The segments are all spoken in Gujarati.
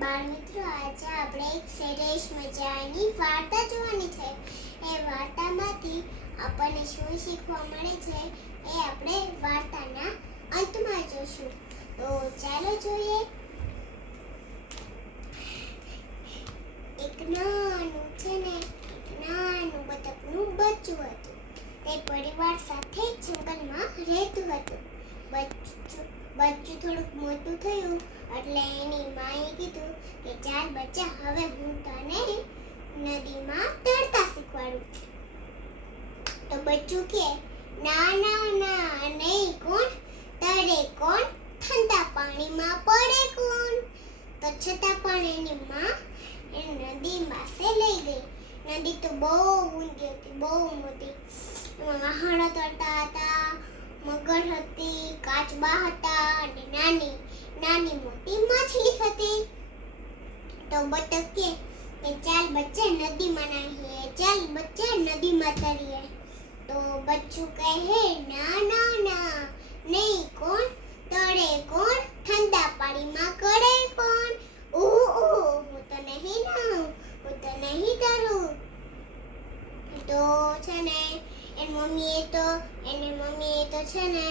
બાળ મિત્રો, આજે આપણે એક સરસ મજાની વાર્તા જોવાની છે. એ વાર્તામાંથી આપણને શું શીખવા મળે છે એ આપણે વાર્તાના અંતમાં જોશું. તો ચાલો જોઈએ. એક નાનું છે ને નાનું બતકનું બચ્ચું હતું. તે પરિવાર સાથે જંગલમાં રહેતું હતું. બચ્ચું બચ્ચું થોડુંક મોટું થયું એટલે એની માએ કીધું કે ચાલ બચ્ચા, હવે હું તને નદીમાં તરતા શીખવાડું તો બચ્ચું કે, ના ના ના, નહીં કોણ? તરે કોણ? ઠંડા પાણીમાં પડે કોણ? તો છતાં પણ એની માં એ નદી પાસે લઈ ગઈ. નદી તો બહુ ઊંડી હતી, બહુ મોટી. વહાણો તરતા હતા મગર હતી, કાચબા હતા અને નાની નાની મોટી માછલી હતી. તો બતક કે કે ચાલ બચ્ચે નદીમાં નાહીએ, ચાલ બચ્ચે નદીમાં તરીએ. તો બચ્ચું કહે ના ના ના, નહીં, કોણ? તળે કોણ? ઠંડા પાણીમાં કરે કોણ ઉહુ ઉહુ હું તો નહીં નાહું હું તો નહીં તરું તો છે ને એની મમ્મીએ તો એની મમ્મીએ તો છે ને,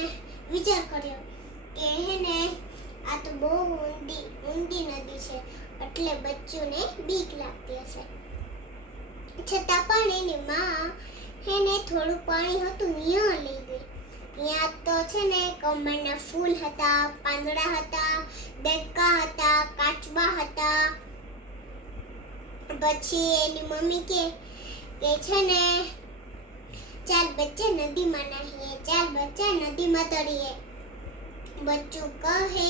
વિચાર કર્યો કે હે ને, આ તો બહુ ઊંડી ઊંડી નદી છે, એટલે બચ્ચુને બીક લાગતી હશે. છતાં પણ એની માં હેને થોડું પાણી હતું ત્યાં લઈ ગઈ. ત્યાં તો છે ને કમળના ફૂલ હતા, પાંદડા હતા દેડકા હતા, કાચબા હતા. પછી એની મમ્મી કે કે છે ને ચાલ બચ્ચા નદીમાં નાહીએ, ચાલ બચ્ચા નદીમાં તરીએ બચ્ચું કહે,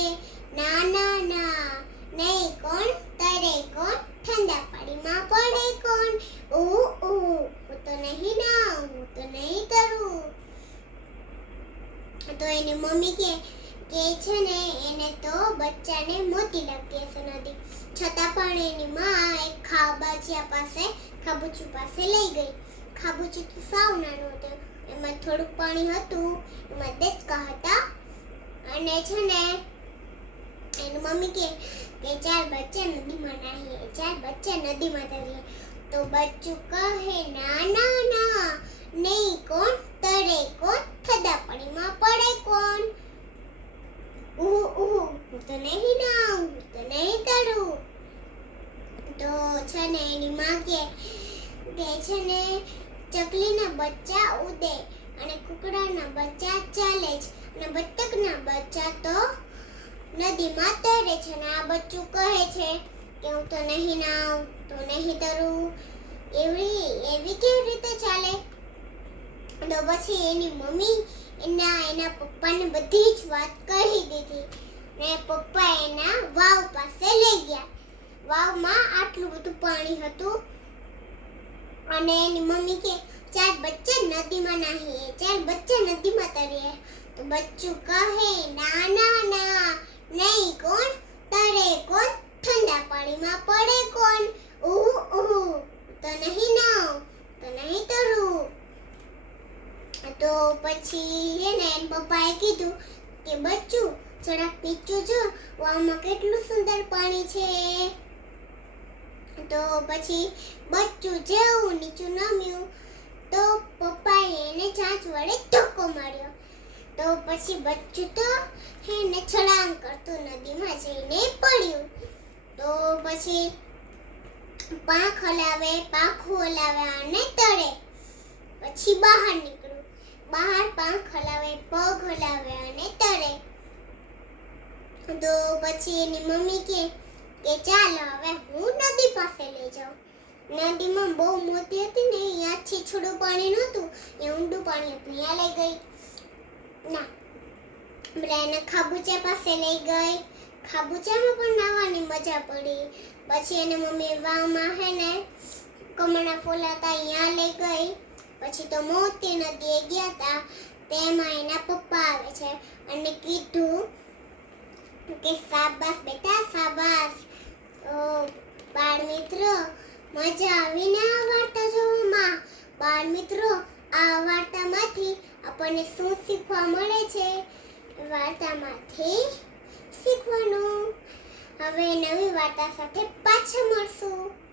ના ના ના, નહીં કોણ તરે કોણ? ઠંડા પાણીમાં પડે કોણ? ઓ ઓ હું તો નહીં ના હું તો નહીં તરું. તો એની મમ્મી કે કે છે ને, એને તો બચ્ચાને મોતી લાગતી હશે નદી. છતાં પણ એની માં એક ખાબાચિયા પાસે ખાબુચી પાસે લઈ ગઈ. ખાબુચી તો સાવ નાનું હતું. એમાં થોડુંક પાણી હતું, એમાં દેચકા હતા. અને છે ને, એની મમ્મી કે કે ચાર બચ્ચે નદીમાં નાહીએ ચાર બચ્ચે નદીમાં તરીએ તો બચ્ચું કહે, ના ના ના, નહીં કોણ? તરે કોણ? થદા પાણીમાં પડે કોણ? ઉહુ ઉહુ, હું તો નહીં નાઉં હું તો નહીં તરું. તો છે ને, એની માં કે છે ને ચકલીના બચ્ચા ઉડે અને કુકડાના બચ્ચા ચાલે છે અને બતકના બચ્ચા તો નદીમાં તરે છે અને આ બચ્ચું કહે છે કે હું તો નહીં નાવ તો નહીં તરું. એવી એવી કેવી રીતે ચાલે? તો પછી એની મમ્મી એના એના પપ્પાને બધી જ વાત કહી દીધી. ને પપ્પા એના વાવ પાસે લઈ ગયા. વાવમાં આટલું બધું પાણી હતું. અને એની મમ્મી કે ચાલ બચ્ચે નદીમાં નાહીએ ચાલ બચ્ચે નદીમાં તરીએ. તો બચ્ચું કહે, ના ના ના, નહીં કોણ? તરે કોણ? ઠંડા પાણીમાં પડે કોણ? ઉહુ ઉહુ, તો નહીં નાવ તો નહીં તરું. તો પછી હે ને એમ પપ્પાએ કીધું કે, બચ્ચું, જરાક પીચું જો, વાવમાં કેટલું સુંદર પાણી છે. તો પછી બચ્ચું જેવું નીચું નમ્યું, તો પપ્પાએ એને ચાંચ વડે ધક્કો માર્યો. તો પછી બચ્ચું તો એને છલાંગ કરતું નદીમાં જઈને પડ્યું. તો પછી પાંખ હલાવે, પાંખું હલાવે અને તળે. પછી બહાર નીકળ્યું. બહાર પાંખ હલાવે, પગ હલાવે અને તળે. તો પછી એની મમ્મી કે ચાલ હવે પાસે લઈ જાઉં. નદીમાં બહુ મોતી હતી ને અહીંયા છીછડું પાણી નહોતું, એ ઊંડું પાણી હતું. અહીંયા લઈ ગઈ. ના, પેલા એને ખાબુચા પાસે લઈ ગઈ. ખાબુચામાં પણ નાહવાની મજા પડી. પછી એને મમ્મી વાવમાં હે ને, કમળના ફૂલ હતા, અહીંયા લઈ ગઈ. પછી તો મોતી નદીએ ગયા હતા તેમાં એના પપ્પા આવે છે અને કીધું કે સાબાસ બેટા, સાબાસ. બાળ મિત્રો, મજા આવીને આ વાર્તા જોવામાં. બાળ મિત્રો, આ વાર્તામાંથી આપણને શું શીખવા મળે છે? વાર્તામાંથી શીખવાનું. હવે નવી વાર્તા સાથે પાછા મળીશું.